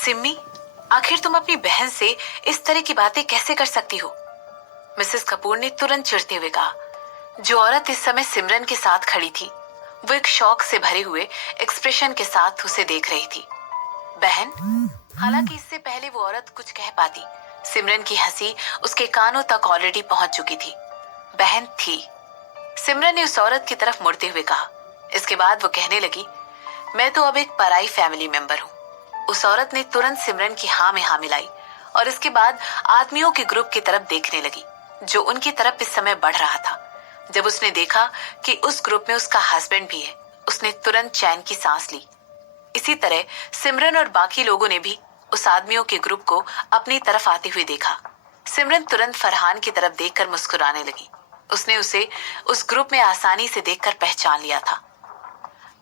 सिम्मी, आखिर तुम अपनी बहन से इस तरह की बातें कैसे कर सकती हो? मिसेस कपूर ने तुरंत चिढ़ते हुए कहा। जो औरत इस समय सिमरन के साथ खड़ी थी, वो एक शौक से भरे हुए एक्सप्रेशन के साथ उसे देख रही थी। बहन? हालांकि इससे पहले वो औरत कुछ कह पाती, सिमरन की हंसी उसके कानों तक ऑलरेडी पहुंच चुकी थी। बहन थी, सिमरन ने उस औरत की तरफ मुड़ते हुए कहा। इसके बाद वो कहने लगी, मैं तो अब एक पराई फैमिली मेंबर हूँ। उस औरत ने तुरंत सिमरन की हाँ में हाँ मिलाई और इसके बाद आदमियों के ग्रुप की तरफ देखने लगी जो उनकी तरफ इस समय बढ़ रहा था। जब उसने देखा कि उस ग्रुप में उसका हस्बैंड भी है, उसने तुरंत चैन की सांस ली। इसी तरह सिमरन और बाकी लोगों ने भी उस आदमियों के ग्रुप को अपनी तरफ आते हुए देखा। सिमरन तुरंत फरहान की तरफ देखकर मुस्कुराने लगी। उसने उसे उस ग्रुप में आसानी से देखकर पहचान लिया था।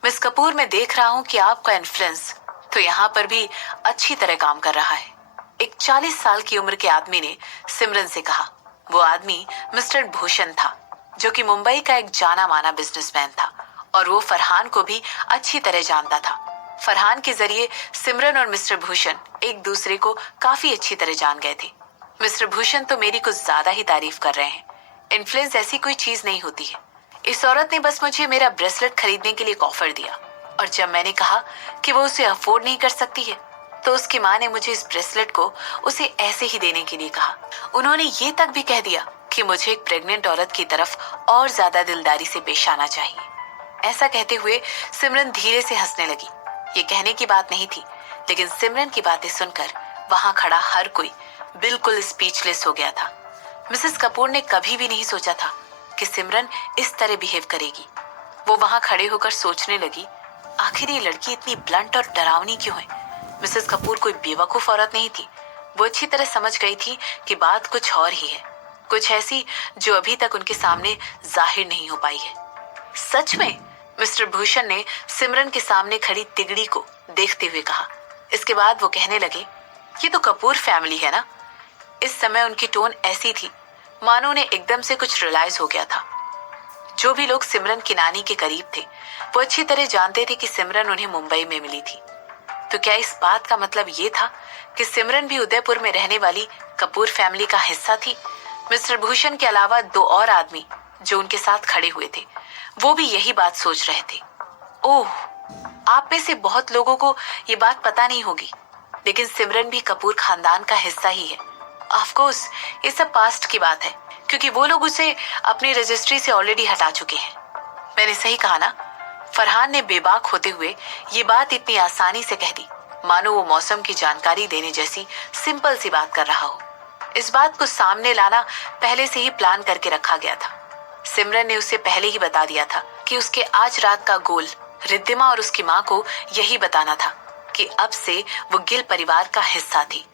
मिस कपूर, मैं देख रहा हूँ कि आपका इन्फ्लुएंस तो यहाँ पर भी अच्छी तरह काम कर रहा है। एक 40 साल की उम्र के आदमी ने सिमरन से कहा। वो आदमी मिस्टर भूषण था, जो कि मुंबई का एक जाना माना बिजनेसमैन था और वो फरहान को भी अच्छी तरह जानता था। फरहान के जरिए सिमरन और मिस्टर भूषण एक दूसरे को काफी अच्छी तरह जान गए थे। मिस्टर भूषण तो मेरी कुछ ज्यादा ही तारीफ कर रहे हैं। इन्फ्लुएंस ऐसी कोई चीज नहीं होती है। इस औरत ने बस मुझे मेरा ब्रेसलेट खरीदने के लिए एक ऑफर दिया और जब मैंने कहा कि वो उसे अफोर्ड नहीं कर सकती है, तो उसकी माँ ने मुझे इस ब्रेसलेट को उसे ऐसे ही देने के लिए कहा। उन्होंने ये तक भी कह दिया कि मुझे एक प्रेग्नेंट औरत की तरफ और ज्यादा दिलदारी से पेश आना चाहिए। ऐसा कहते हुए सिमरन धीरे से हंसने लगी। ये कहने की बात नहीं थी, लेकिन सिमरन की बातें सुनकर वहां खड़ा हर कोई बिल्कुल स्पीचलेस हो गया था। मिसेस कपूर ने कभी भी नहीं सोचा था कि सिमरन इस तरह बिहेव करेगी। वो वहां खड़े होकर सोचने लगी, आखिर ये लड़की इतनी ब्लंट और डरावनी क्यों है? मिसेस कपूर कोई बेवकूफ औरत नहीं थी। वो अच्छी तरह समझ गई थी कि बात कुछ और ही है, कुछ ऐसी जो अभी तक उनके सामने जाहिर नहीं हो पाई है। सच में? मिस्टर भूषण ने सिमरन के सामने खड़ी तिगड़ी को देखते हुए कहा। इसके बाद वो कहने लगे, ये तो कपूर फैमिली है ना? इस समय उनकी टोन ऐसी थी मानो उन्हें एकदम से कुछ रियलाइज हो गया था। जो भी लोग सिमरन की नानी के करीब थे, वो अच्छी तरह जानते थे कि सिमरन उन्हें मुंबई में मिली थी। तो क्या इस बात का मतलब ये था कि सिमरन भी उदयपुर में रहने वाली कपूर फैमिली का हिस्सा थी? मिस्टर भूषण के अलावा दो और आदमी जो उनके साथ खड़े हुए थे, वो भी यही बात सोच रहे थे। ओह, आप में से बहुत लोगों को ये बात पता नहीं होगी, लेकिन सिमरन भी कपूर खानदान का हिस्सा ही है। ऑफ कोर्स ये सब पास्ट की बात है, क्योंकि वो लोग उसे अपनी रजिस्ट्री से ऑलरेडी हटा चुके हैं। मैंने सही कहा ना? फरहान ने बेबाक होते हुए ये बात इतनी आसानी से कह दी मानो वो मौसम की जानकारी देने जैसी सिंपल सी बात कर रहा हो। इस बात को सामने लाना पहले से ही प्लान करके रखा गया था। सिमरन ने उसे पहले ही बता दिया था कि उसके आज रात का गोल रिद्धिमा और उसकी माँ को यही बताना था कि अब से वो गिल परिवार का हिस्सा थी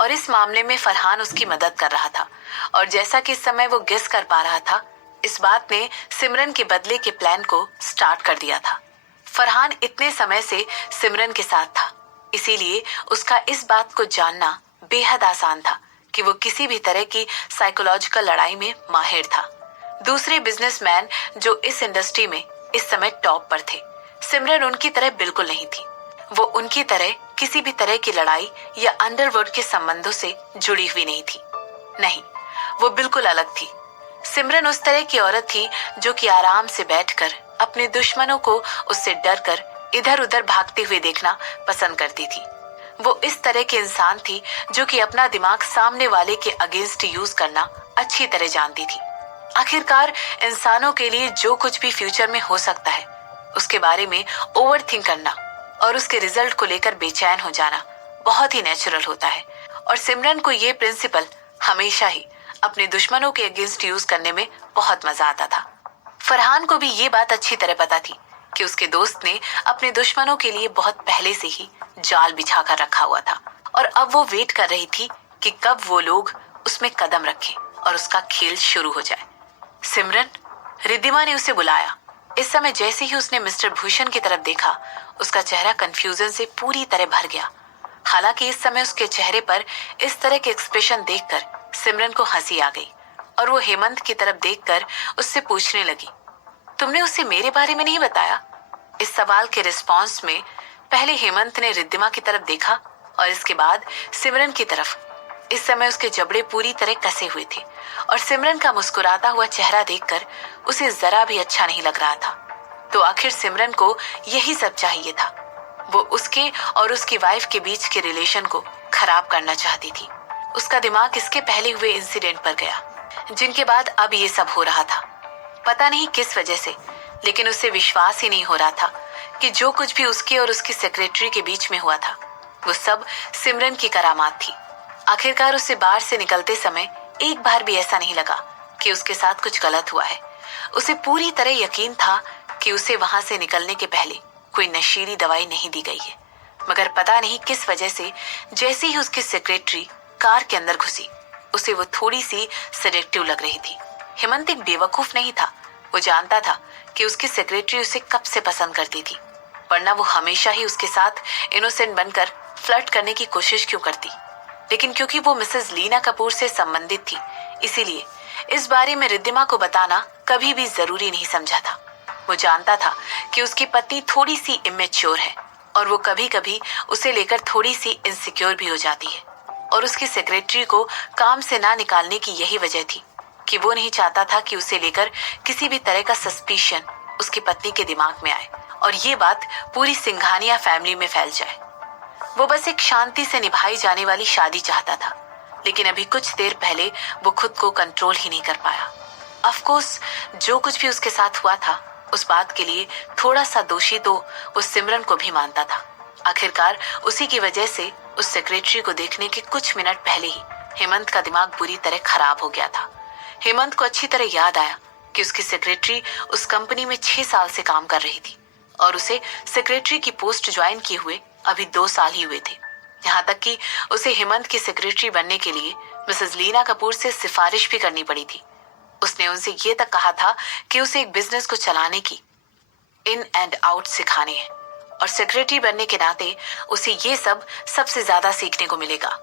और इस मामले में फरहान उसकी मदद कर रहा था। और जैसा कि इस समय वो गेस कर पा रहा था, इस बात ने सिमरन के बदले के प्लान को स्टार्ट कर दिया था। फरहान इतने समय से सिमरन के साथ था, इसीलिए उसका इस बात को जानना बेहद आसान था कि वो किसी भी तरह की साइकोलॉजिकल लड़ाई में माहिर था। दूसरे बिजनेसमैन जो इस इंडस्ट्री में इस समय टॉप पर थे, सिमरन उनकी तरह बिल्कुल नहीं थी। वो उनकी तरह किसी भी तरह की लड़ाई या अंडरवर्ल्ड के संबंधों से जुड़ी हुई नहीं थी। नहीं, वो बिल्कुल अलग थी। सिमरन उस तरह की औरत थी जो कि आराम से बैठकर अपने दुश्मनों को उससे डरकर इधर उधर भागते हुए देखना पसंद करती थी। वो इस तरह के इंसान थी जो कि अपना दिमाग सामने वाले के अगेंस्ट यूज करना अच्छी तरह जानती थी। आखिरकार इंसानों के लिए जो कुछ भी फ्यूचर में हो सकता है, उसके बारे में ओवर थिंक करना और उसके रिजल्ट को लेकर बेचैन हो जाना बहुत ही नेचुरल होता है। और सिमरन को ये प्रिंसिपल हमेशा ही अपने दुश्मनों के अगेंस्ट यूज करने में बहुत मजा आता था। फरहान को भी ये बात अच्छी तरह पता थी कि उसके दोस्त ने अपने दुश्मनों के लिए बहुत पहले से ही जाल बिछा कर रखा हुआ था और अब वो वेट कर रही थी कि कब वो लोग उसमें कदम रखें और उसका खेल शुरू हो जाए। सिमरन, रिद्धिमा ने उसे बुलाया। इस समय जैसे ही उसने मिस्टर भूषण की तरफ देखा, उसका चेहरा कंफ्यूजन से पूरी तरह भर गया। हालांकि इस समय उसके चेहरे पर इस तरह के एक्सप्रेशन देखकर सिमरन को हंसी आ गई और वो हेमंत की तरफ देखकर उससे पूछने लगी, तुमने उसे मेरे बारे में नहीं बताया? इस सवाल के रिस्पॉन्स में पहले हेमंत ने रिद्धिमा की तरफ देखा और इसके बाद सिमरन की तरफ। इस समय उसके जबड़े पूरी तरह कसे हुए थे और सिमरन का मुस्कुराता हुआ चेहरा देखकर उसे जरा भी अच्छा नहीं लग रहा था। तो आखिर सिमरन को यही सब चाहिए था। वो उसके और उसकी वाइफ के बीच के रिलेशन को खराब करना चाहती थी। उसका दिमाग इसके पहले हुए इंसिडेंट पर गया, जिनके बाद अब ये सब हो रहा था। पता नहीं किस वजह से, लेकिन उसे विश्वास ही नहीं हो रहा था कि जो कुछ भी उसके और उसकी सेक्रेटरी के बीच में हुआ था वो सब सिमरन की करामात थी। आखिरकार उसे बाहर से निकलते समय एक बार भी ऐसा नहीं लगा कि उसके साथ कुछ गलत हुआ है। उसे पूरी तरह यकीन था कि उसे वहां से निकलने के पहले कोई नशीली दवाई नहीं दी गई है। मगर पता नहीं किस वजह से जैसे ही उसकी सेक्रेटरी कार के अंदर घुसी, उसे वो थोड़ी सी सेडेक्टिव लग रही थी। हेमंत एक बेवकूफ नहीं था। वो जानता था कि उसकी सेक्रेटरी उसे कब से पसंद करती थी, वरना वो हमेशा ही उसके साथ इनोसेंट बनकर फ्लर्ट करने की कोशिश क्यों करती। लेकिन क्योंकि वो मिसेस लीना कपूर से संबंधित थी, इसीलिए इस बारे में रिद्धिमा को बताना कभी भी जरूरी नहीं समझा था। वो जानता था कि उसकी पत्नी थोड़ी सी इमेच्योर है और वो कभी कभी उसे लेकर थोड़ी सी इनसिक्योर भी हो जाती है। और उसकी सेक्रेटरी को काम से ना निकालने की यही वजह थी कि वो नहीं चाहता था कि उसे लेकर किसी भी तरह का सस्पिशन उसकी पत्नी के दिमाग में आए और ये बात पूरी सिंघानिया फैमिली में फैल जाए। वो बस एक शांति से निभाई जाने वाली शादी चाहता था, लेकिन अभी कुछ देर पहले वो खुद को कंट्रोल ही नहीं कर पाया। ऑफ कोर्स जो कुछ भी उसके साथ हुआ था उस बात के लिए थोड़ा सा दोषी तो वो सिमरन को भी मानता था। आखिरकार उसी की वजह से उस सेक्रेटरी को देखने के कुछ मिनट पहले ही हेमंत का दिमाग बुरी तरह खराब हो गया था। हेमंत को अच्छी तरह याद आया कि उसकी सेक्रेटरी उस कंपनी में 6 साल से काम कर रही थी और उसे सेक्रेटरी की पोस्ट ज्वाइन किए हुए अभी 2 साल ही हुए थे। यहाँ तक कि उसे हेमंत की सेक्रेटरी बनने के लिए मिसेस लीना कपूर से सिफारिश भी करनी पड़ी थी। उसने उनसे ये तक कहा था कि उसे एक बिजनेस को चलाने की इन एंड आउट सिखानी है और सेक्रेटरी बनने के नाते उसे ये सब सबसे ज्यादा सीखने को मिलेगा।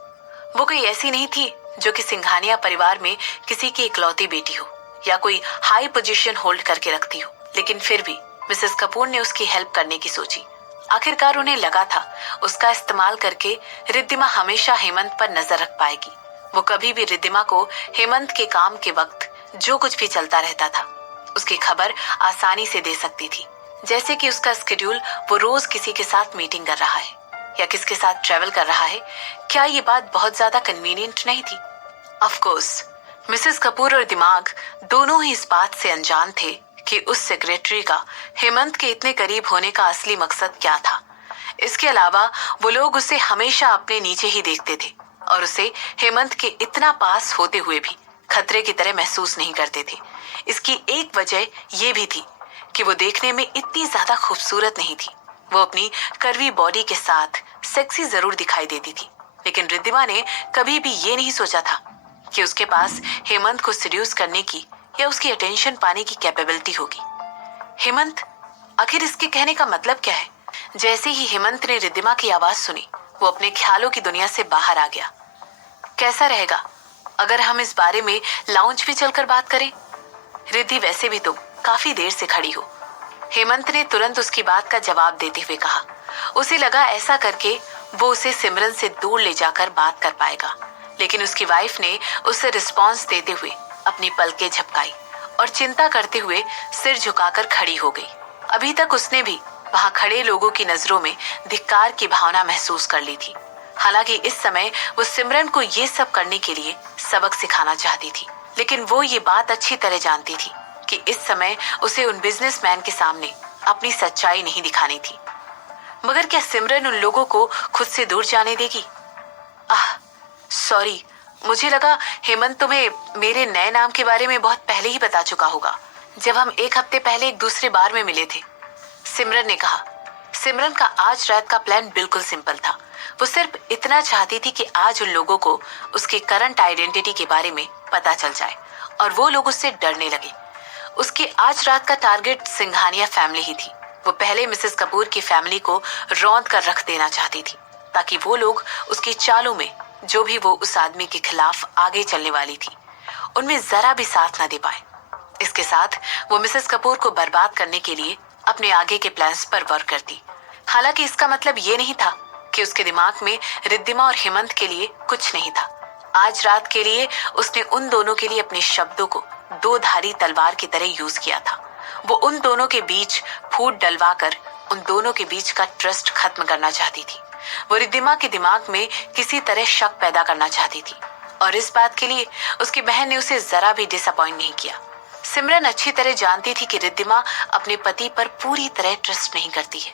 वो कोई ऐसी नहीं थी जो कि सिंघानिया परिवार में किसी की इकलौती बेटी हो या कोई हाई पोजीशन होल्ड करके रखती हो, लेकिन फिर भी मिसेस कपूर ने उसकी हेल्प करने की सोची। आखिरकार उन्हें लगा था उसका इस्तेमाल करके रिद्धिमा हमेशा हेमंत पर नजर रख पाएगी। वो कभी भी रिद्धिमा को हेमंत के काम के वक्त जो कुछ भी चलता रहता था उसकी खबर आसानी से दे सकती थी, जैसे कि उसका स्केड्यूल वो रोज किसी के साथ मीटिंग कर रहा है या किसके साथ ट्रेवल कर रहा है। क्या ये बात बहुत ज्यादा कन्वीनियंट नहीं थी? ऑफ कोर्स मिसेस कपूर और दिमाग दोनों ही इस बात से अनजान थे कि उस सेक्रेटरी का हेमंत के इतने करीब होने का असली मकसद क्या था। इसके अलावा वो लोग उसे हमेशा अपने नीचे ही देखते थे और उसे हेमंत के इतना पास होते हुए भी खतरे की तरह महसूस नहीं करते थे। इसकी एक वजह ये भी थी कि वो देखने में इतनी ज्यादा खूबसूरत नहीं थी। वो अपनी कर्वी बॉडी के साथ सेक्सी जरूर दिखाई देती थी, लेकिन रिद्धिमा ने कभी भी ये नहीं सोचा था कि उसके पास हेमंत को सीड्यूस करने की या उसकी अटेंशन पाने की कैपेबिलिटी होगी। हेमंत, आखिर इसके कहने का मतलब क्या है? जैसे ही हेमंत ने रिद्धिमा की आवाज सुनी, वो अपने ख्यालों की दुनिया से बाहर आ गया। कैसा रहेगा अगर हम इस बारे में लाउंज में चलकर बात करें? रिद्धि वैसे भी तो काफी देर से खड़ी हो। हेमंत ने तुरंत उसकी बात का जवाब देते हुए कहा। उसे लगा ऐसा करके वो उसे सिमरन से दूर ले जाकर बात कर पाएगा, लेकिन उसकी वाइफ ने उसे रिस्पॉन्स देते हुए अपनी पलकें झपकाई और चिंता करते हुए सिर झुकाकर खड़ी हो गई। अभी तक उसने भी वहां खड़े लोगों की नजरों में धिक्कार की भावना महसूस कर ली थी। हालांकि इस समय वो सिमरन को ये सब करने के लिए सबक सिखाना चाहती थी, लेकिन वो ये बात अच्छी तरह जानती थी कि इस समय उसे उन बिजनेसमैन के सामने अपनी सच्चाई नहीं दिखानी थी। मगर क्या सिमरन उन लोगों को खुद से दूर जाने देगी? सॉरी, मुझे लगा हेमंत तुम्हें मेरे नए नाम के बारे में बहुत पहले ही बता चुका होगा, जब हम 1 हफ्ते पहले एक दूसरे बार में मिले थे, सिमरन ने कहा। सिमरन का आज रात का प्लान बिल्कुल सिंपल था। वो सिर्फ इतना चाहती थी कि आज उन लोगों को उसके करंट आइडेंटिटी के बारे में पता चल जाए और वो लोग उससे डरने लगे। उसकी आज रात का टारगेट सिंघानिया फैमिली ही थी। वो पहले मिसेस कपूर की फैमिली को रौंद कर रख देना चाहती थी, ताकि वो लोग उसकी चालों में जो भी वो उस आदमी के खिलाफ आगे चलने वाली थी उनमें जरा भी साथ न दे पाए। इसके साथ वो मिसेस कपूर को बर्बाद करने के लिए अपने आगे के प्लान्स पर वर्क करती। हालांकि इसका मतलब ये नहीं था कि उसके दिमाग में रिद्धिमा और हेमंत के लिए कुछ नहीं था। आज रात के लिए उसने उन दोनों के लिए अपने शब्दों को दो धारी तलवार की तरह यूज किया था। वो उन दोनों के बीच फूट डलवाकर उन दोनों के बीच का ट्रस्ट खत्म करना चाहती थी। वो रिद्धिमा के दिमाग में किसी तरह शक पैदा करना चाहती थी और इस बात के लिए उसकी बहन ने उसे जरा भी डिसअपॉइंट नहीं किया। सिमरन अच्छी तरह जानती थी कि रिद्धिमा अपने पति पर पूरी तरह ट्रस्ट नहीं करती है।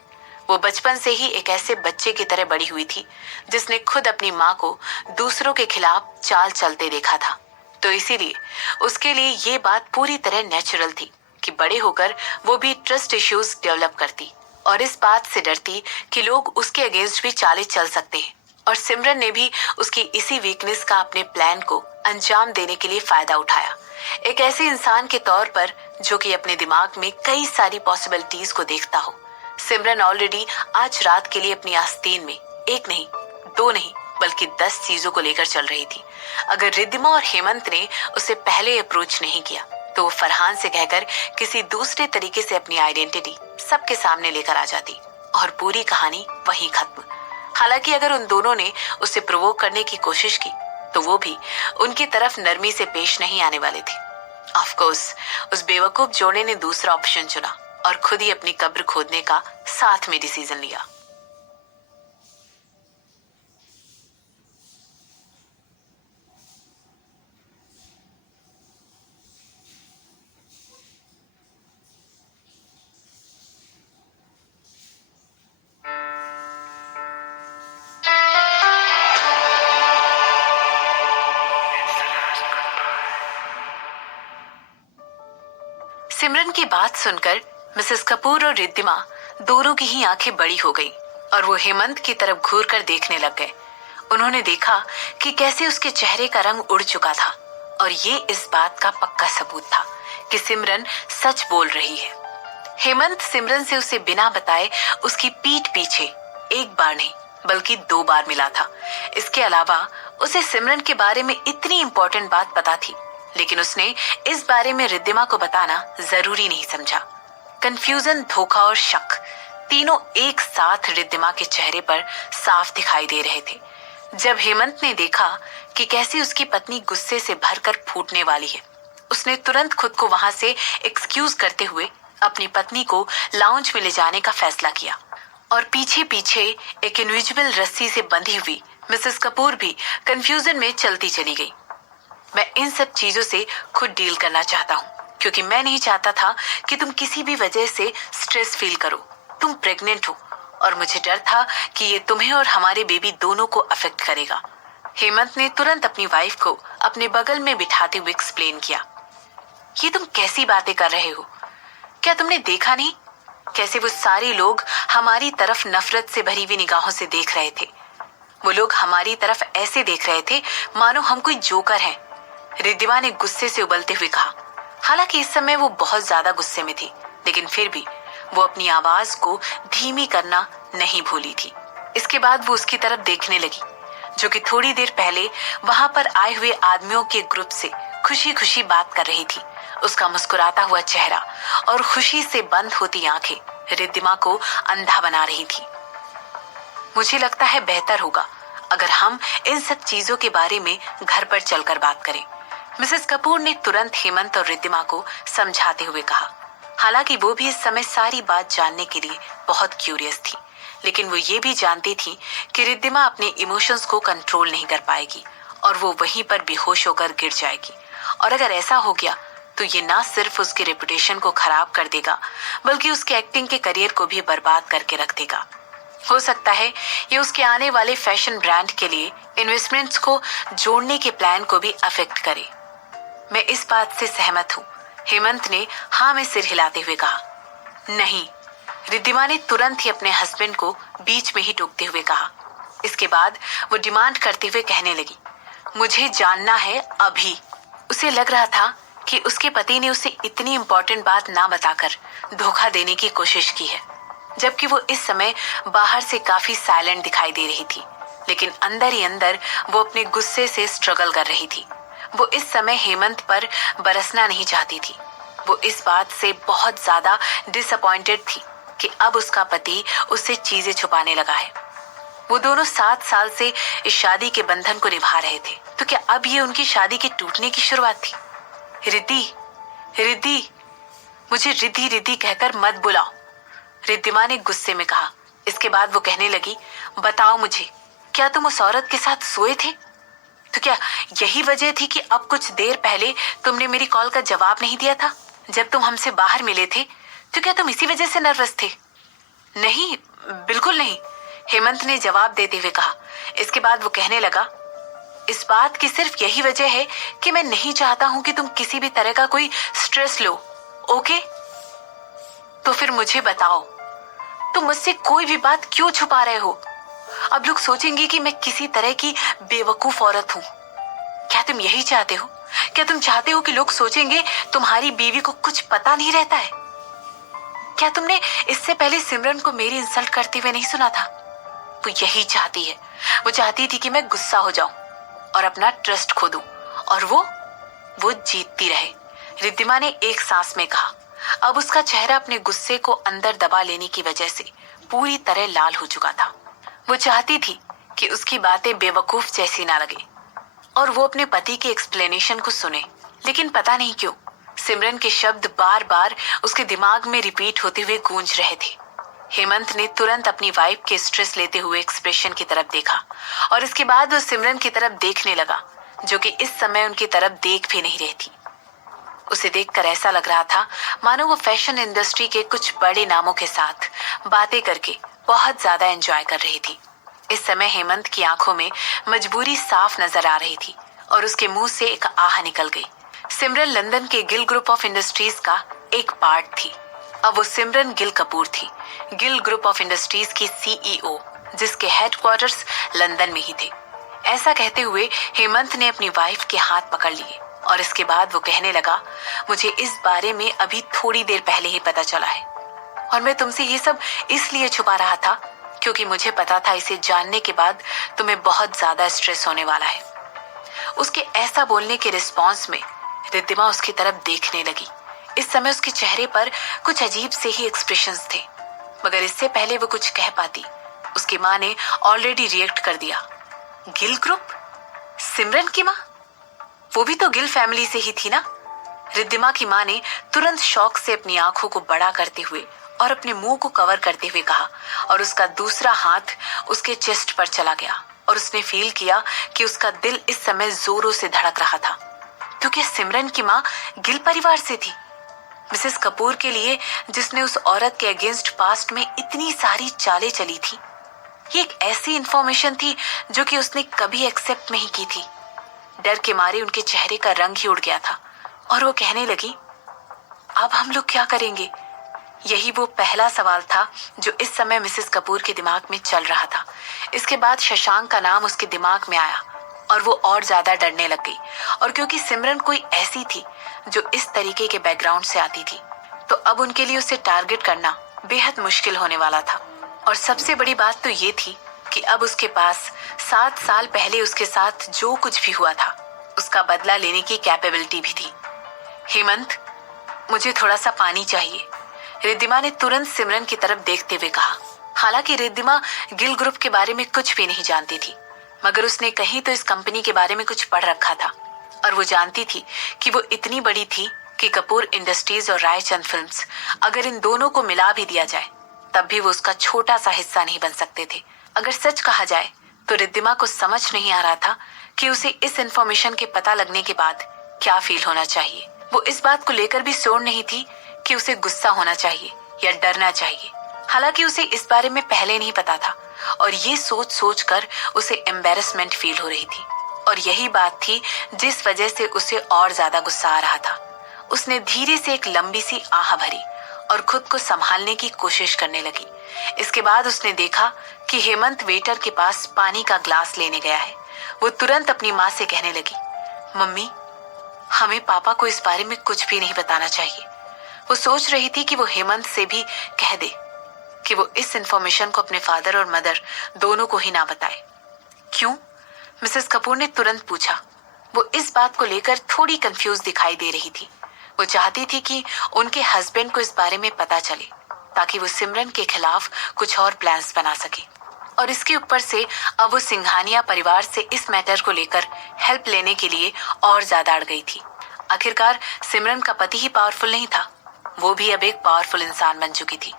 वो बचपन से ही एक ऐसे बच्चे की तरह बड़ी हुई थी जिसने खुद अपनी माँ को दूसरों के खिलाफ चाल चलते देखा था। तो इसीलिए उसके लिए ये बात पूरी तरह नेचुरल थी कि बड़े होकर वो भी ट्रस्ट इश्यूज डेवलप करती और इस बात से डरती कि लोग उसके अगेंस्ट भी चालें चल सकते हैं। और सिमरन ने भी उसकी इसी वीकनेस का अपने प्लान को अंजाम देने के लिए फायदा उठाया। एक ऐसे इंसान के तौर पर जो कि अपने दिमाग में कई सारी पॉसिबिलिटीज को देखता हो, सिमरन ऑलरेडी आज रात के लिए अपनी आस्तीन में एक नहीं, दो नहीं, बल्कि 10 चीजों को लेकर चल रही थी। अगर रिद्धिमा और हेमंत ने उसे पहले अप्रोच नहीं किया तो वो फरहान से कहकर किसी दूसरे तरीके से अपनी आइडेंटिटी सबके सामने लेकर आ जाती और पूरी कहानी वहीं खत्म। हालांकि अगर उन दोनों ने उसे प्रोवोक करने की कोशिश की तो वो भी उनकी तरफ नरमी से पेश नहीं आने वाले थे। ऑफ कोर्स उस बेवकूफ जोड़े ने दूसरा ऑप्शन चुना और खुद ही अपनी कब्र खोदने का साथ में डिसीजन लिया। सिमरन की बात सुनकर मिसेस कपूर और रिद्धिमा दोनों की ही आंखें बड़ी हो गईं और वो हेमंत की तरफ घूर कर देखने लग गए। उन्होंने देखा कि कैसे उसके चेहरे का रंग उड़ चुका था और ये इस बात का पक्का सबूत था कि सिमरन सच बोल रही है। हेमंत सिमरन से उसे बिना बताए उसकी पीठ पीछे एक बार नहीं बल्कि 2 बार मिला था। इसके अलावा उसे सिमरन के बारे में इतनी इंपॉर्टेंट बात पता थी, लेकिन उसने इस बारे में रिद्धिमा को बताना जरूरी नहीं समझा। कंफ्यूजन, धोखा और शक तीनों एक साथ रिद्धिमा के चेहरे पर साफ दिखाई दे रहे थे। जब हेमंत ने देखा कि कैसे उसकी पत्नी गुस्से से भरकर फूटने वाली है, उसने तुरंत खुद को वहां से एक्सक्यूज करते हुए अपनी पत्नी को लाउंज में ले जाने का फैसला किया और पीछे पीछे एक इनविजिबल रस्सी से बंधी हुई मिसेस कपूर भी कंफ्यूजन में चलती चली गई। मैं इन सब चीजों से खुद डील करना चाहता हूँ क्योंकि मैं नहीं चाहता था कि तुम किसी भी वजह से स्ट्रेस फील करो। तुम प्रेग्नेंट हो और मुझे डर था कि ये तुम्हें और हमारे बेबी दोनों को अफेक्ट करेगा। हेमंत ने तुरंत अपनी वाइफ को अपने बगल में बिठाते हुए एक्सप्लेन किया। ये तुम कैसी बातें कर रहे हो? क्या तुमने देखा नहीं कैसे वो सारे लोग हमारी तरफ नफरत से भरी हुई निगाहों से देख रहे थे? वो लोग हमारी तरफ ऐसे देख रहे थे मानो हम कोई जोकर हैं। रिद्धिमा ने गुस्से से उबलते हुए कहा। हालांकि इस समय वो बहुत ज्यादा गुस्से में थी, लेकिन फिर भी वो अपनी आवाज को धीमी करना नहीं भूली थी। इसके बाद वो उसकी तरफ देखने लगी जो कि थोड़ी देर पहले वहां पर आए हुए आदमियों के ग्रुप से खुशी खुशी बात कर रही थी। उसका मुस्कुराता हुआ चेहरा और खुशी से बंद होती आंखें रिद्धिमा को अंधा बना रही थी। मुझे लगता है बेहतर होगा अगर हम इन सब चीजों के बारे में घर पर चलकर बात करें, मिसेस कपूर ने तुरंत हेमंत और रिद्धिमा को समझाते हुए कहा। हालांकि वो भी इस समय सारी बात जानने के लिए बहुत क्यूरियस थी, लेकिन वो ये भी जानती थी कि रिद्धिमा अपने इमोशंस को कंट्रोल नहीं कर पाएगी और वो वहीं पर बेहोश होकर गिर जाएगी। और अगर ऐसा हो गया तो ये ना सिर्फ उसके रेपुटेशन को खराब कर देगा बल्कि उसके एक्टिंग के करियर को भी बर्बाद करके रख देगा। हो सकता है ये उसके आने वाले फैशन ब्रांड के लिए इन्वेस्टमेंट्स को जोड़ने के प्लान को भी अफेक्ट करे। मैं इस बात से सहमत हूँ, हेमंत ने हाँ में सिर हिलाते हुए कहा। नहीं, रिद्धिमा ने तुरंत ही अपने हस्बैंड को बीच में ही टोकते हुए कहा। इसके बाद वो डिमांड करते हुए कहने लगी, मुझे जानना है अभी। उसे लग रहा था कि उसके पति ने उसे इतनी इम्पोर्टेंट बात ना बताकर धोखा देने की कोशिश की है, जबकि वो इस समय बाहर से काफी साइलेंट दिखाई दे रही थी, लेकिन अंदर ही अंदर वो अपने गुस्से से स्ट्रगल कर रही थी। वो इस समय हेमंत पर बरसना नहीं चाहती थी। वो इस बात से बहुत ज्यादा डिसअपॉइंटेड थी कि अब उसका पति उससे चीजें छुपाने लगा है। वो दोनों 7 साल से इस शादी के बंधन को निभा रहे थे, तो क्या अब ये उनकी शादी के टूटने की शुरुआत थी? रिद्धि, रिद्धि, मुझे रिद्धि रिद्धि कहकर मत बुलाओ, रिद्धिमा ने गुस्से में कहा। इसके बाद वो कहने लगी, बताओ मुझे, क्या तुम उस औरत के साथ सोए थे? तो क्या यही वजह थी कि अब कुछ देर पहले तुमने मेरी कॉल का जवाब नहीं दिया था जब तुम हमसे बाहर मिले थे? तो क्या तुम इसी वजह से नर्वस थे? नहीं, बिल्कुल नहीं, हेमंत ने जवाब देते हुए कहा। इसके बाद वो कहने लगा, इस बात की सिर्फ यही वजह है कि मैं नहीं चाहता हूं कि तुम किसी भी तरह का कोई स्ट्रेस लो, ओके? तो फिर मुझे बताओ, तुम मुझसे कोई भी बात क्यों छुपा रहे हो? अब लोग सोचेंगे कि मैं किसी तरह की बेवकूफ औरत हूं। क्या तुम यही चाहते हो? क्या तुम चाहते हो कि लोग सोचेंगे तुम्हारी बीवी को कुछ पता नहीं रहता है? क्या तुमने इससे पहले सिमरन को मेरी इंसल्ट करते हुए नहीं सुना था? वो यही चाहती है। वो चाहती थी कि मैं गुस्सा हो जाऊं और अपना ट्रस्ट खो दूं, और वो जीतती रहे, रिद्धिमा ने एक सांस में कहा। अब उसका चेहरा अपने गुस्से को अंदर दबा लेने की वजह से पूरी तरह लाल हो चुका था। वो चाहती थी कि उसकी बातें बेवकूफ जैसी ना लगे और वो अपने पति के एक्सप्लेनेशन को सुने, लेकिन पता नहीं क्यों सिमरन के शब्द बार बार उसके दिमाग में रिपीट होते हुए गूंज रहे थे। हेमंत ने तुरंत अपनी वाइफ के स्ट्रेस लेते हुए एक्सप्रेशन की तरफ देखा और इसके बाद वो सिमरन की तरफ देखने लगा, जो कि इस समय उनकी तरफ देख भी नहीं रही थी। उसे देखकर ऐसा लग रहा था मानो वो फैशन इंडस्ट्री के कुछ बड़े नामों के साथ बातें करके बहुत ज्यादा एंजॉय कर रही थी। इस समय हेमंत की आंखों में मजबूरी साफ नजर आ रही थी और उसके मुंह से एक आह निकल गई। सिमरन लंदन के गिल ग्रुप ऑफ इंडस्ट्रीज का एक पार्ट थी। अब वो सिमरन गिल कपूर थी, गिल ग्रुप ऑफ इंडस्ट्रीज की सीईओ, जिसके हेडक्वार्टर्स लंदन में ही थे। ऐसा कहते हुए हेमंत ने अपनी वाइफ के हाथ पकड़ लिए और इसके बाद वो कहने लगा, मुझे इस बारे में अभी थोड़ी देर पहले ही पता चला है और मैं तुमसे ये सब इसलिए छुपा रहा था क्योंकि मुझे पता था इसे जानने के बाद तुम्हें बहुत ज्यादा स्ट्रेस होने वाला है। उसके ऐसा बोलने के रिस्पॉन्स में रिद्धिमा उसकी तरफ देखने लगी। इस समय उसके चेहरे पर कुछ अजीब से ही एक्सप्रेशंस थे, मगर इससे पहले वो कुछ कह पाती उसकी माँ ने ऑलरेडी रिएक्ट कर दिया। गिल ग्रुप? सिमरन की माँ? वो भी तो गिल फैमिली से ही थी ना? रिद्धिमा की माँ ने तुरंत शौक से अपनी आंखों को बड़ा करते हुए और अपने मुंह को कवर करते हुए कहा और उसका दूसरा हाथ उसके चेस्ट पर चला गया और उसने फील किया कि उसका दिल इस समय जोरों से धड़क रहा था, क्योंकि सिमरन की माँ गिल परिवार से थी। मिसेस कपूर के लिए जिसने उस औरत के अगेंस्ट पास्ट में इतनी सारी चालें चली थी, ये एक ऐसी इंफॉर्मेशन थी जो कि उसने कभी एक्सेप्ट नहीं की थी। डर के मारे उनके चेहरे का रंग ही उड़ गया था और वो कहने लगी, अब हम लोग क्या करेंगे? यही वो पहला सवाल था जो इस समय मिसेस कपूर के दिमाग में चल रहा था। इसके बाद शशांक का नाम उसके दिमाग में आया और वो और ज्यादा डरने लग गई, और क्योंकि सिमरन कोई ऐसी थी जो इस तरीके के बैकग्राउंड से आती थी, तो अब उनके लिए उसे टारगेट करना बेहद मुश्किल होने वाला था। और सबसे बड़ी बात तो ये थी कि अब उसके पास 7 साल पहले उसके साथ जो कुछ भी हुआ था उसका बदला लेने की कैपेबिलिटी भी थी। हेमंत, मुझे थोड़ा सा पानी चाहिए, रिद्धिमा ने तुरंत सिमरन की तरफ देखते हुए कहा। हालांकि रिद्धिमा गिल ग्रुप के बारे में कुछ भी नहीं जानती थी, मगर उसने कहीं तो इस कंपनी के बारे में कुछ पढ़ रखा था और वो जानती थी कि वो इतनी बड़ी थी कि कपूर इंडस्ट्रीज और रायचंद फिल्म्स, अगर इन दोनों को मिला भी दिया जाए तब भी वो उसका छोटा सा हिस्सा नहीं बन सकते थे। अगर सच कहा जाए तो रिद्धिमा को समझ नहीं आ रहा था कि उसे इस इंफॉर्मेशन के पता लगने के बाद क्या फील होना चाहिए। वो इस बात को लेकर भी श्योर नहीं थी कि उसे गुस्सा होना चाहिए या डरना चाहिए। हालांकि उसे इस बारे में पहले नहीं पता था और ये सोच सोच कर उसे एम्बेरसमेंट फील हो रही थी, और यही बात थी जिस वजह से उसे और ज्यादा गुस्सा आ रहा था। उसने धीरे से एक लंबी सी आह भरी और खुद को संभालने की कोशिश करने लगी। इसके बाद उसने देखा कि हेमंत वेटर के पास पानी का ग्लास लेने गया है। वो तुरंत अपनी माँ से कहने लगी, मम्मी, हमें पापा को इस बारे में कुछ भी नहीं बताना चाहिए। वो सोच रही थी कि वो हेमंत से भी कह दे कि वो इस इंफॉर्मेशन को अपने फादर और मदर दोनों को ही ना बताए। क्यों? मिसेस कपूर ने तुरंत पूछा। वो इस बात को लेकर थोड़ी कंफ्यूज दिखाई दे रही थी। वो चाहती थी कि उनके हस्बैंड को इस बारे में पता चले ताकि वो सिमरन के खिलाफ कुछ और प्लान्स बना सके। और इसके ऊपर से अब वो सिंघानिया परिवार से इस मैटर को लेकर हेल्प लेने के लिए और ज्यादा अड़ गई थी। आखिरकार सिमरन का पति ही पावरफुल नहीं था, वो भी अब एक पावरफुल इंसान बन चुकी थी।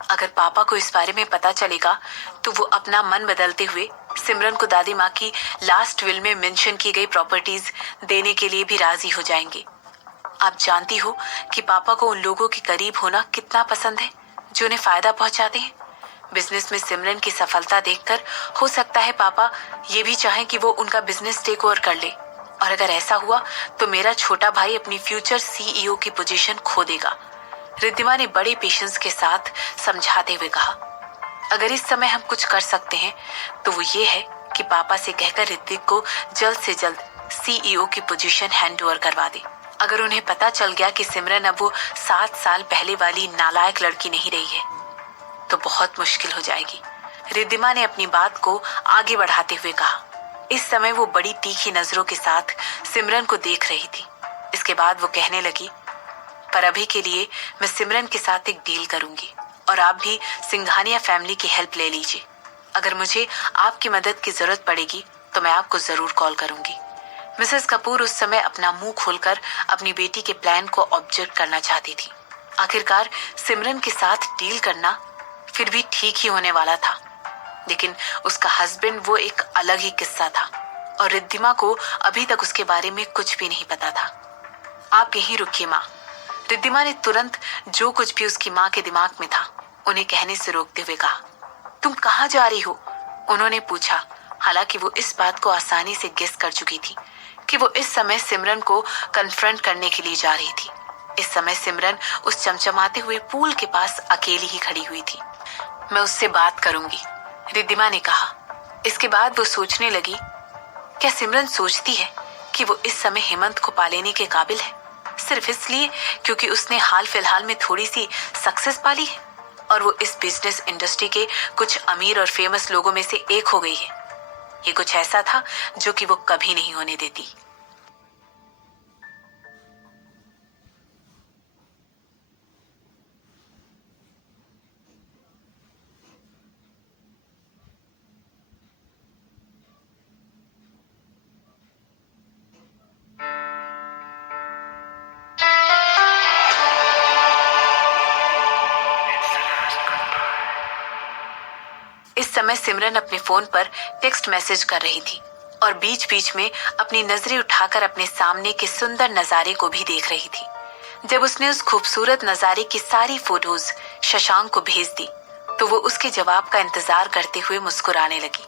अगर पापा को इस बारे में पता चलेगा तो वो अपना मन बदलते हुए सिमरन को दादी माँ की लास्ट विल में मेंशन की गई प्रॉपर्टीज देने के लिए भी राजी हो जाएंगे। आप जानती हो कि पापा को उन लोगों के करीब होना कितना पसंद है जो उन्हें फायदा पहुंचाते हैं। बिजनेस में सिमरन की सफलता देखकर हो सकता है पापा ये भी चाहें कि वो उनका बिजनेस टेक ओवर कर ले, और अगर ऐसा हुआ तो मेरा छोटा भाई अपनी फ्यूचर सीईओ की पोजीशन खो देगा। रिद्धिमा ने बड़े पेशेंस के साथ समझाते हुए कहा, अगर इस समय हम कुछ कर सकते हैं तो वो ये है कि पापा से कहकर ऋतिक को जल्द से जल्द सीईओ की पोजीशन हैंड ओवर करवा दे। अगर उन्हें पता चल गया कि सिमरन अब वो 7 साल पहले वाली नालायक लड़की नहीं रही है तो बहुत मुश्किल हो जाएगी। रिद्धिमा ने अपनी बात को आगे बढ़ाते हुए कहा। इस समय वो बड़ी तीखी नजरों के साथ सिमरन को देख रही थी। इसके बाद वो कहने लगी, पर अभी के लिए मैं सिमरन के साथ एक डील करूंगी और आप भी सिंघानिया फैमिली की हेल्प ले लीजिए। अगर मुझे आपकी मदद की जरूरत पड़ेगी तो मैं आपको जरूर कॉल करूंगी। मिसेस कपूर उस समय अपना मुंह खोलकर अपनी बेटी के प्लान को ऑब्जेक्ट करना चाहती थी। आखिरकार सिमरन के साथ डील करना फिर भी ठीक ही होने वाला था, लेकिन उसका हस्बैंड वो एक अलग ही किस्सा था और रिद्धिमा को अभी तक उसके बारे में कुछ भी नहीं पता था। आप यहीं रुकिए माँ, रिद्धिमा ने तुरंत जो कुछ भी उसकी माँ के दिमाग में था उन्हें कहने से रोकते हुए कहा। तुम कहाँ जा रही हो? उन्होंने पूछा। हालांकि वो इस बात को आसानी से गेस कर चुकी थी कि वो इस समय सिमरन को कन्फ्रंट करने के लिए जा रही थी। इस समय सिमरन उस चमचमाते हुए पूल के पास अकेली ही खड़ी हुई थी। मैं उससे बात करूंगी, रिद्धिमा ने कहा। इसके बाद वो सोचने लगी, क्या सिमरन सोचती है कि वो इस समय हेमंत को पा लेने के काबिल है सिर्फ इसलिए क्योंकि उसने हाल फिलहाल में थोड़ी सी सक्सेस पाली है और वो इस बिजनेस इंडस्ट्री के कुछ अमीर और फेमस लोगों में से एक हो गई है। ये कुछ ऐसा था जो कि वो कभी नहीं होने देती। इस समय सिमरन अपने फोन पर टेक्स्ट मैसेज कर रही थी और बीच बीच में अपनी नजरें उठाकर अपने सामने के सुंदर नजारे को भी देख रही थी। जब उसने उस खूबसूरत नजारे की सारी फोटोज शशांक को भेज दी तो वो उसके जवाब का इंतजार करते हुए मुस्कुराने लगी।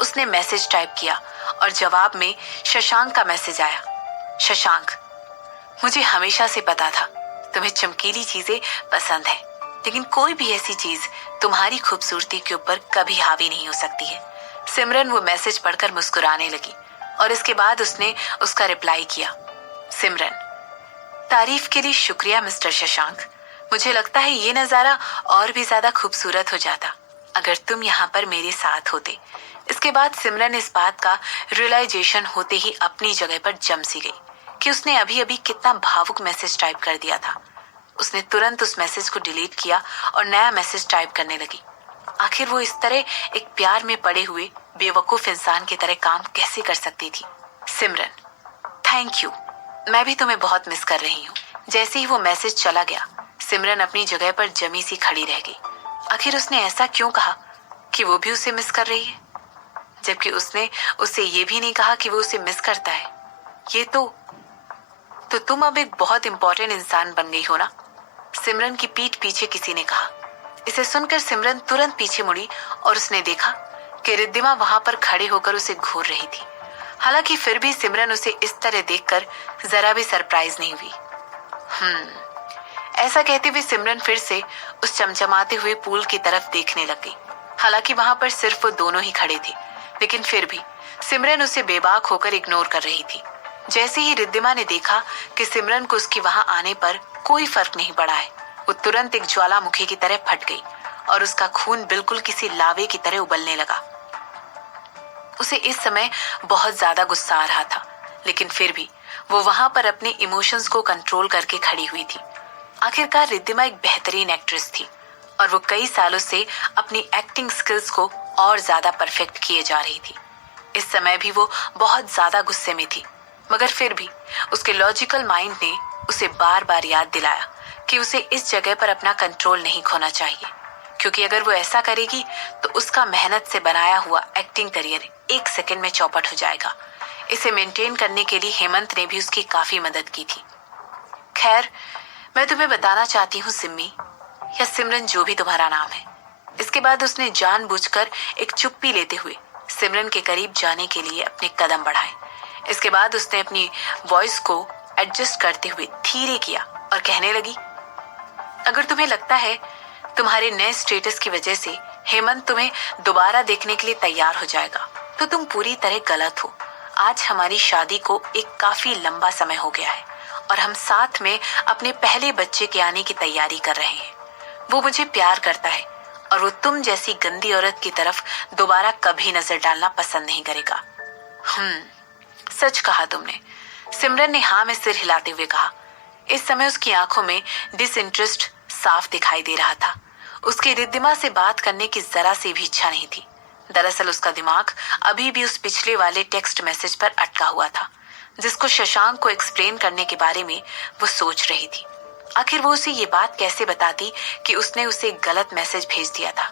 उसने मैसेज टाइप किया और जवाब में शशांक का मैसेज आया। शशांक, मुझे हमेशा से पता था तुम्हें चमकीली चीजें पसंद है, लेकिन कोई भी ऐसी चीज तुम्हारी खूबसूरती के ऊपर कभी हावी नहीं हो सकती है। सिमरन वो मैसेज पढ़कर मुस्कुराने लगी और इसके बाद उसने उसका रिप्लाई किया। सिमरन, तारीफ के लिए शुक्रिया मिस्टर शशांक। मुझे लगता है ये नजारा और भी ज्यादा खूबसूरत हो जाता अगर तुम यहाँ पर मेरे साथ होते। इसके बाद सिमरन इस बात का रियलाइजेशन होते ही अपनी जगह पर जम सी गई कि उसने अभी अभी कितना भावुक मैसेज टाइप कर दिया था। उसने तुरंत उस मैसेज को डिलीट किया और नया मैसेज टाइप करने लगी। आखिर वो इस तरह एक प्यार में पड़े हुए बेवकूफ इंसान की तरह काम कैसे कर सकती थी। सिमरन, थैंक यू, मैं भी तुम्हें बहुत मिस कर रही हूँ। जैसे ही वो मैसेज चला गया सिमरन अपनी जगह पर जमी सी खड़ी रह गई। आखिर उसने ऐसा क्यों कहा कि वो भी उसे मिस कर रही है, जबकि उसने उसे ये भी नहीं कहा कि वो उसे मिस करता है। ये तो तुम अब एक बहुत इंपॉर्टेंट इंसान बन गई हो ना, सिमरन की पीठ पीछे किसी ने कहा। इसे सुनकर सिमरन तुरंत पीछे मुड़ी और उसने देखा कि रिद्धिमा वहां पर खड़े होकर उसे घूर रही थी। हालांकि फिर भी सिमरन उसे इस तरह देखकर जरा भी सरप्राइज नहीं हुई। ऐसा कहते हुए सिमरन फिर से उस चमचमाते हुए पूल की तरफ देखने लग गई। हालांकि वहां पर सिर्फ वो दोनों ही खड़े थे, लेकिन फिर भी सिमरन उसे बेबाक होकर इग्नोर कर रही थी। जैसे ही रिद्धिमा ने देखा कि सिमरन को उसके वहां आने पर कोई फर्क नहीं पड़ा है, वो तुरंत एक ज्वालामुखी की तरह फट गई और उसका खून बिल्कुल किसी लावे की तरह उबलने लगा। उसे इस समय बहुत ज्यादा गुस्सा आ रहा था, लेकिन फिर भी वो वहां पर अपने इमोशंस को कंट्रोल करके खड़ी हुई थी। आखिरकार रिद्धिमा एक बेहतरीन एक्ट्रेस थी और वो कई सालों से अपनी एक्टिंग स्किल्स को और ज्यादा परफेक्ट किए जा रही थी। इस समय भी वो बहुत ज्यादा गुस्से में थी, मगर फिर भी उसके लॉजिकल माइंड ने उसे बार बार याद दिलाया कि उसे इस जगह पर अपना कंट्रोल नहीं खोना चाहिए, क्योंकि अगर वो ऐसा करेगी तो उसका मेहनत से बनाया हुआ एक्टिंग करियर एक सेकंड में चौपट हो जाएगा। इसे मेंटेन करने के लिए हेमंत ने भी उसकी काफी मदद की थी। खैर, मैं तुम्हें बताना चाहती हूँ सिम्मी, या सिमरन, जो भी तुम्हारा नाम है। इसके बाद उसने जानबूझकर एक चुप्पी लेते हुए सिमरन के करीब जाने के लिए अपने कदम बढ़ाए। इसके बाद उसने अपनी वॉइस को एडजस्ट करते हुए धीरे किया और कहने लगी, अगर तुम्हें लगता है तुम्हारे नए स्टेटस की वजह से हेमंत तुम्हें दोबारा देखने के लिए तैयार हो जाएगा, तो तुम पूरी तरह गलत हो। आज हमारी शादी को एक काफी लंबा समय हो गया है और हम साथ में अपने पहले बच्चे के आने की तैयारी कर रहे हैं। वो मुझे प्यार करता है और वो तुम जैसी गंदी औरत की तरफ दोबारा कभी नजर डालना पसंद नहीं करेगा। सच कहा तुमने, सिमरन ने हाँ में सिर हिलाते हुए कहा। इस समय उसकी आंखों में डिसइंटरेस्ट साफ दिखाई दे रहा था। उसकी रिद्धिमा से बात करने की जरा सी भी इच्छा नहीं थी। दरअसल उसका दिमाग अभी भी उस पिछले वाले टेक्स्ट मैसेज पर अटका हुआ था, जिसको शशांक को एक्सप्लेन करने के बारे में वो सोच रही थी। आखिर वो उसे ये बात कैसे बताती कि उसने उसे गलत मैसेज भेज दिया था?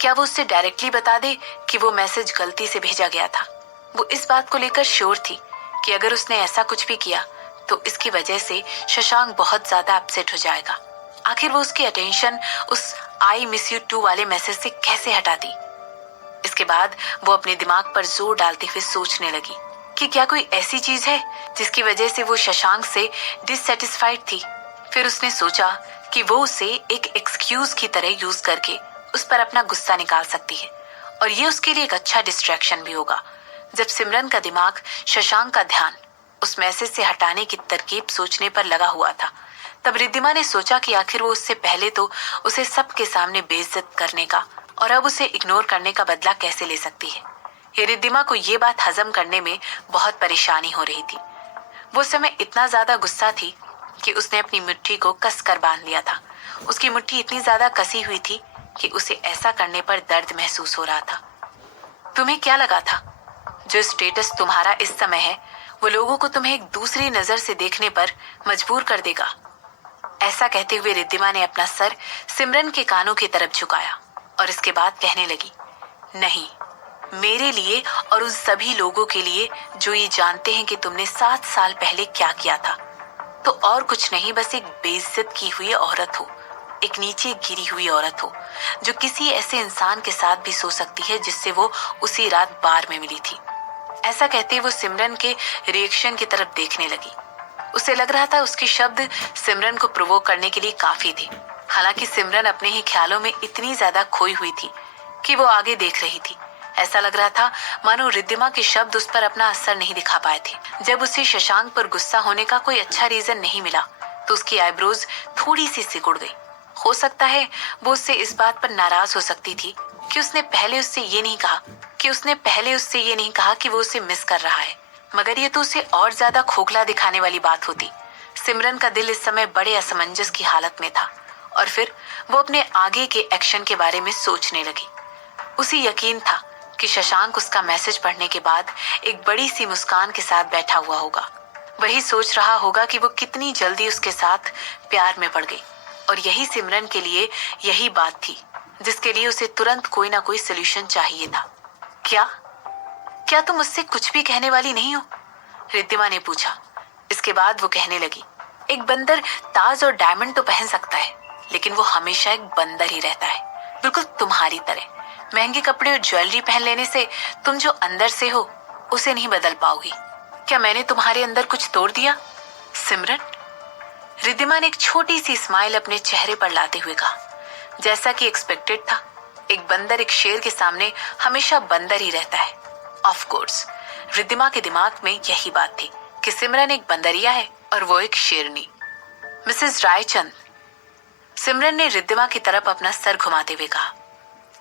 क्या वो उससे डायरेक्टली बता दे कि वो मैसेज गलती से भेजा गया था? वो इस बात को लेकर श्योर थी कि अगर उसने ऐसा कुछ भी किया तो इसकी वजह से शशांक बहुत ज्यादा अपसेट हो जाएगा। आखिर वो उसकी अटेंशन उस आई मिस यू टू वाले मैसेज से कैसे हटाती? इसके बाद वो अपने दिमाग पर जोर डालते हुए सोचने लगी कि क्या कोई ऐसी चीज है जिसकी वजह से वो शशांक से डिससेटिस्फाइड थी। फिर उसने सोचा कि वो उसे एक एक्सक्यूज की तरह यूज करके उस पर अपना गुस्सा निकाल सकती है और ये उसके लिए एक अच्छा डिस्ट्रैक्शन भी होगा। जब सिमरन का दिमाग शशांक का ध्यान उस मैसेज से हटाने की तरकीब सोचने पर लगा हुआ था, तब रिद्धिमा ने सोचा कि आखिर वो उससे पहले तो उसे सबके सामने बेइज्जत करने का और अब उसे इग्नोर करने का बदला कैसे ले सकती है। ये रिद्धिमा को ये बात हजम करने में बहुत परेशानी हो रही थी। वो समय इतना ज्यादा गुस्सा थी कि उसने अपनी मुट्ठी को कस कर बांध लिया था। उसकी मुट्ठी इतनी ज्यादा कसी हुई थी कि उसे ऐसा करने पर दर्द महसूस हो रहा था। तुम्हें क्या लगा था जो स्टेटस तुम्हारा इस समय है वो लोगों को तुम्हें एक दूसरी नजर से देखने पर मजबूर कर देगा? ऐसा कहते हुए रिद्धिमा ने अपना सर सिमरन के कानों की तरफ झुकाया और इसके बाद कहने लगी, नहीं, मेरे लिए और उन सभी लोगों के लिए जो ये जानते हैं कि तुमने 7 साल पहले क्या किया था, तो और कुछ नहीं, बस एक बेइज्जत की हुई औरत हो, एक नीचे गिरी हुई औरत हो जो किसी ऐसे इंसान के साथ भी सो सकती है जिससे वो उसी रात बार में मिली थी। ऐसा कहते वो सिमरन के रिएक्शन की तरफ देखने लगी। उसे लग रहा था उसके शब्द सिमरन को प्रोवोक करने के लिए काफी थे। हालांकि सिमरन अपने ही ख्यालों में इतनी ज्यादा खोई हुई थी कि वो आगे देख रही थी। ऐसा लग रहा था मानो रिद्धिमा के शब्द उस पर अपना असर नहीं दिखा पाए थे। जब उसे शशांक पर गुस्सा होने का कोई अच्छा रीजन नहीं मिला तो उसकी आईब्रोज थोड़ी सी सिकुड़ गई। हो सकता है वो उससे इस बात पर नाराज हो सकती थी कि उसने पहले उससे ये नहीं कहा कि वो उसे मिस कर रहा है, मगर ये तो उसे और ज्यादा खोखला दिखाने वाली बात होती। सिमरन का दिल इस समय बड़े असमंजस की हालत में था और फिर वो अपने आगे के एक्शन के बारे में सोचने लगी। उसे यकीन था कि शशांक उसका मैसेज पढ़ने के बाद एक बड़ी सी मुस्कान के साथ बैठा हुआ होगा। वही सोच रहा होगा कि वो कितनी जल्दी उसके साथ प्यार में पड़ गई और यही सिमरन के लिए यही बात थी जिसके लिए उसे तुरंत कोई ना कोई सोल्यूशन चाहिए था। क्या तुम मुझसे कुछ भी कहने वाली नहीं हो? रिद्धिमा ने पूछा। इसके बाद वो कहने लगी, एक बंदर ताज और डायमंड तो पहन सकता है, लेकिन वो हमेशा एक बंदर ही रहता है, बिल्कुल तुम्हारी तरह। महंगे कपड़े और ज्वेलरी पहन लेने से तुम जो अंदर से हो उसे नहीं बदल पाओगी। क्या मैंने तुम्हारे अंदर कुछ तोड़ दिया सिमरन? रिद्धिमा ने एक छोटी सी स्माइल अपने चेहरे पर लाते हुए कहा। जैसा कि एक्सपेक्टेड था, एक बंदर एक शेर के सामने हमेशा बंदर ही रहता है। ऑफ कोर्स, रिद्धिमा के दिमाग में यही बात थी कि सिमरन एक बंदरिया है और वो एक शेरनी। मिसेस रायचंद, सिमरन ने रिद्धिमा की तरफ अपना सर घुमाते हुए कहा।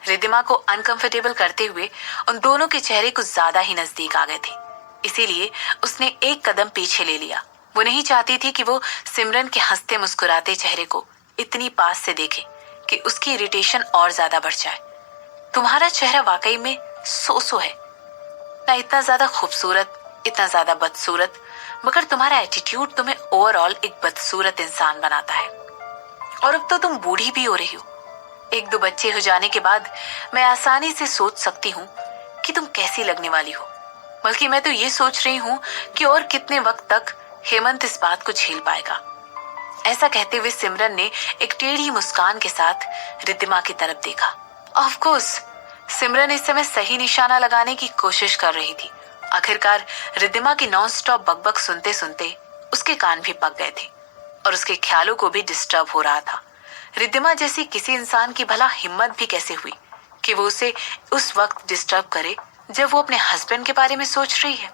रिद्धिमा को अनकंफर्टेबल करते हुए उन दोनों के चेहरे कुछ ज्यादा ही नजदीक आ गए थे, इसीलिए उसने एक कदम पीछे ले लिया। वो नहीं चाहती थी कि वो सिमरन के हंसते मुस्कुराते चेहरे को इतनी पास से देखे कि उसकी इरिटेशन और ज्यादा बढ़ जाए। तुम्हारा चेहरा वाकई में सो है, ना इतना ज्यादा खूबसूरत, इतना ज्यादा बदसूरत, मगर तुम्हारा एटीट्यूड तुम्हें ओवरऑल एक बदसूरत इंसान बनाता है। और अब तो तुम बूढ़ी भी हो रही हो। 1-2 बच्चे हो जाने के बाद मैं आसानी से सोच सकती हूँ कि तुम कैसी लगने वाली हो। बल्कि मैं तो ये सोच रही हूँ कि और कितने वक्त तक हेमंत इस बात को झेल पाएगा। ऐसा कहते हुए सिमरन ने एक टेढ़ी मुस्कान के साथ रिद्धिमा की तरफ देखा। ऑफ कोर्स सिमरन इस समय सही निशाना लगाने की कोशिश कर रही थी। आखिरकार रिद्धिमा की नॉन स्टॉप बकबक सुनते सुनते उसके कान भी पक गए थे और उसके ख्यालों को भी डिस्टर्ब हो रहा था। रिद्धिमा जैसी किसी इंसान की भला हिम्मत भी कैसे हुई कि वो उसे उस वक्त डिस्टर्ब करे जब वो अपने हस्बैंड के बारे में सोच रही है।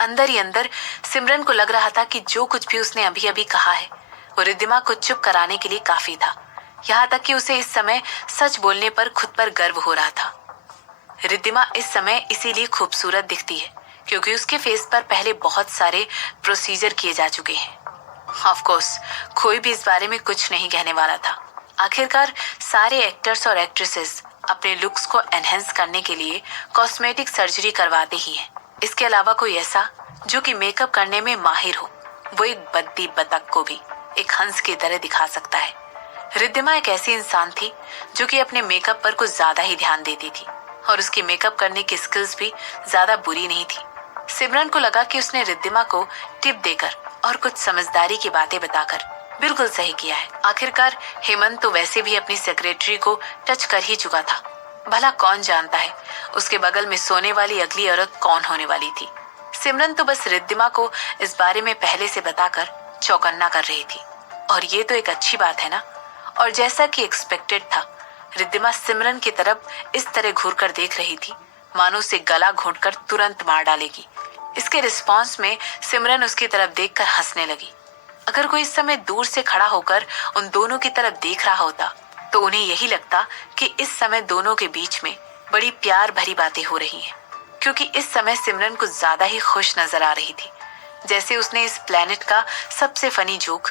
अंदर ही अंदर सिमरन को लग रहा था कि जो कुछ भी उसने अभी अभी कहा है वो रिद्धिमा को चुप कराने के लिए काफी था। यहाँ तक कि उसे इस समय सच बोलने पर खुद पर गर्व हो रहा था। रिद्धिमा इस समय इसीलिए खूबसूरत दिखती है क्योंकि उसके फेस पर पहले बहुत सारे प्रोसीजर किए जा चुके हैं। ऑफ कोर्स कोई भी इस बारे में कुछ नहीं कहने वाला था। आखिरकार सारे एक्टर्स और एक्ट्रेसेस अपने लुक्स को एनहेंस करने के लिए कॉस्मेटिक सर्जरी करवाते ही हैं। इसके अलावा कोई ऐसा जो कि मेकअप करने में माहिर हो, वो एक बद्दी बतख को भी एक हंस की तरह दिखा सकता है। रिद्धिमा एक ऐसी इंसान थी जो कि अपने मेकअप पर कुछ ज्यादा ही ध्यान देती थी और उसकी मेकअप करने की स्किल्स भी ज्यादा बुरी नहीं थी। सिमरन को लगा कि उसने रिद्धिमा को टिप देकर और कुछ समझदारी की बातें बताकर बिल्कुल सही किया है। आखिरकार हेमंत तो वैसे भी अपनी सेक्रेटरी को टच कर ही चुका था। भला कौन जानता है उसके बगल में सोने वाली अगली औरत कौन होने वाली थी। सिमरन तो बस रिद्धिमा को इस बारे में पहले से बताकर चौकन्ना कर रही थी और ये तो एक अच्छी बात है ना। और जैसा कि एक्सपेक्टेड था, रिद्धिमा सिमरन की तरफ इस तरह घूर कर देख रही थी मानो उसे गला घोंटकर तुरंत मार डालेगी। इसके रिस्पॉन्स में सिमरन उसकी तरफ देखकर हंसने लगी। अगर कोई इस समय दूर से खड़ा होकर उन दोनों की तरफ देख रहा होता तो उन्हें यही लगता कि इस समय दोनों के बीच में बड़ी प्यार भरी बातें हो रही हैं, क्योंकि इस समय सिमरन कुछ ज्यादा ही खुश नजर आ रही थी, जैसे उसने इस प्लेनेट का सबसे फनी जोक